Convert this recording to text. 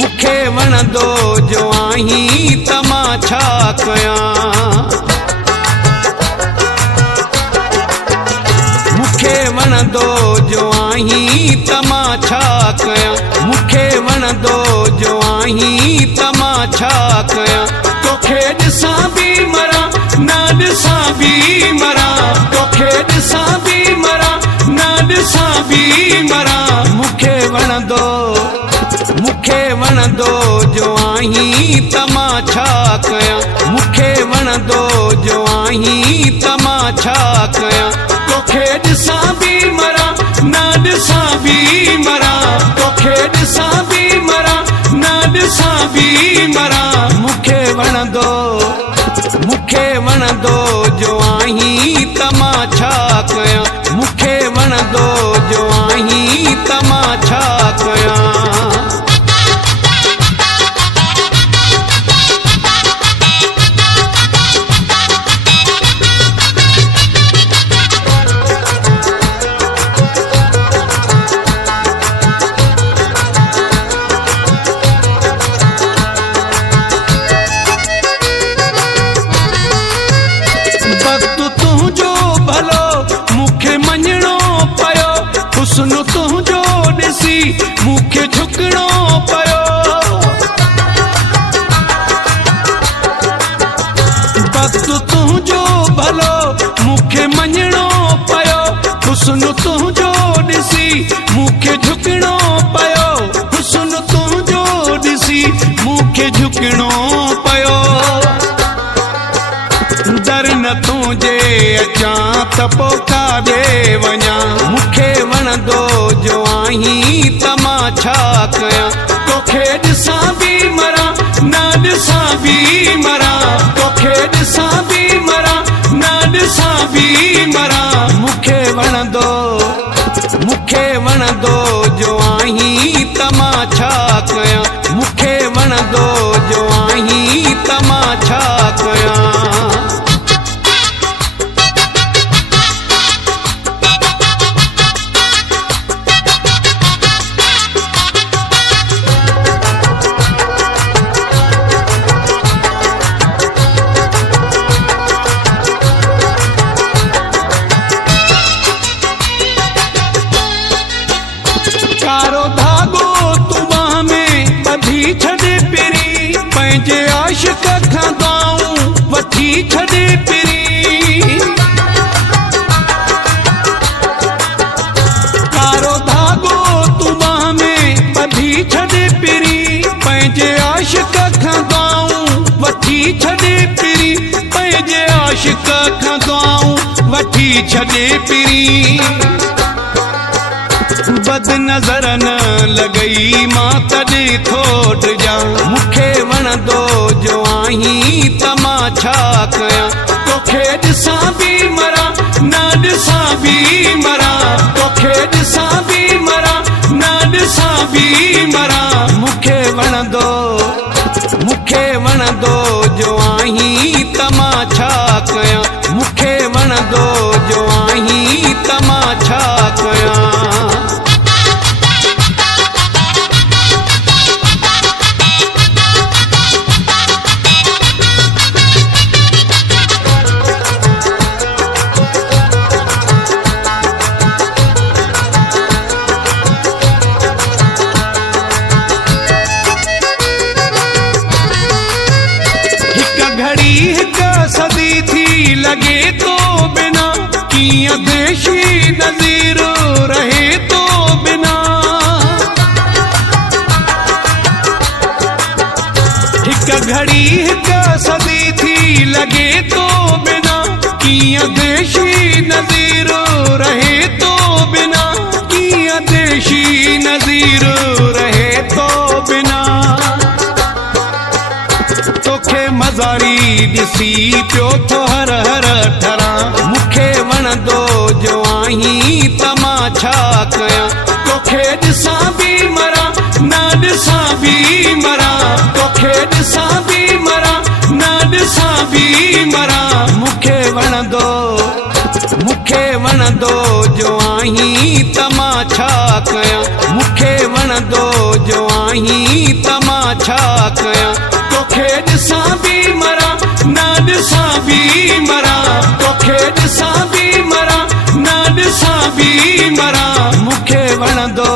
मुखे वणंदो जो आहीं त मां छा कयां। मुखे वणंदो जो आहीं त मां छा कयां। मुखे वणंदो जो आहीं त मां छा कयां। तोखे ॾिसां बि मरां न ॾिसां बि मरां। तोखे ॾिसां बि मरां न ॾिसां बि मरां। मुखे वणंदो जो आहीं त मां छा कयां। मुखे वणंदो जो आहीं त मां छा कयां। तोखे ॾिसां बि मरां न ॾिसां बि मरां। तोखे ॾिसां बि मरां न ॾिसां बि मरां। मुखे वणंदो जो आहीं त मां छा कयां। मुखे वणंदो जो आहीं त मां छा कयां। हुस्न तुझो ॾिसी मूंखे झुकणो पियो। वक्त तुझो भलो मूंखे मञणो पियो। हुस्न तुझो ॾिसी मूंखे झुकणो पियो। हुस्न तुझो ॾिसी मूंखे झुकणो पियो। दर न तुंहिंजे अचां त पोइ काॾे वञां। मुखे वणंदो जो आहीं त मां छा कयां। तोखे ॾिसां बि मरां न ॾिसां बि मरां। तोखे ॾिसां बि मरां न ॾिसां बि मरां। मुखे वणंदो जो आहीं त मां छा कयां। मुखे वणंदो जो आहीं त मां छा कयां। कारो धागो तूं बाह में ॿधी छॾे पिरी। पंहिंजे आशिक़ खां दुआऊं वठी छॾे पिरी। कारो धागो तूं बाह में ॿधी छॾे पिरी। पंहिंजे आशिक़ खां दुआऊं वठी छॾे पिरी। पंहिंजे आशिक़ खां दुआऊं वठी छॾे पिरी। बद नज़र न लॻई मां तॾहिं थो ॾिजां। मुखे वणंदो जो आहीं त मां छा कयां। तोखे ॾिसां बि मरां न ॾिसां बि मरां। तोखे ॾिसां बि मरां न ॾिसां बि मरां। मुखे वणंदो जो आहीं त मां छा कयां। मुखे वणंदो जो आहीं त मां छा कयां। सदी थी लगे तो बिना किया देशी नज़ीर रहे तो बिना। हिक घड़ी हिक सदी थी लगे तो बिना किया देशी नज़ीर रहे तो बिना। किया देशी नज़ीर रहे तो बिना। तोखे मज़ारी ॾिसी पियो थो हर हर ठरां। मुखे वणंदो जो आहीं त मां छा कयां। तोखे ॾिसां बि मरां न ॾिसां बि मरां। तोखे ॾिसां बि मरां न ॾिसां बि मरां। मुखे वणंदो जो आहीं त मां छा कयां। मूंखे वणंदो जो आहीं त ॾिसां बि मरां न ॾिसां बि मरां तोखे ॾिसां बि मरां न ॾिसां बि मरां मूंखे वणंदो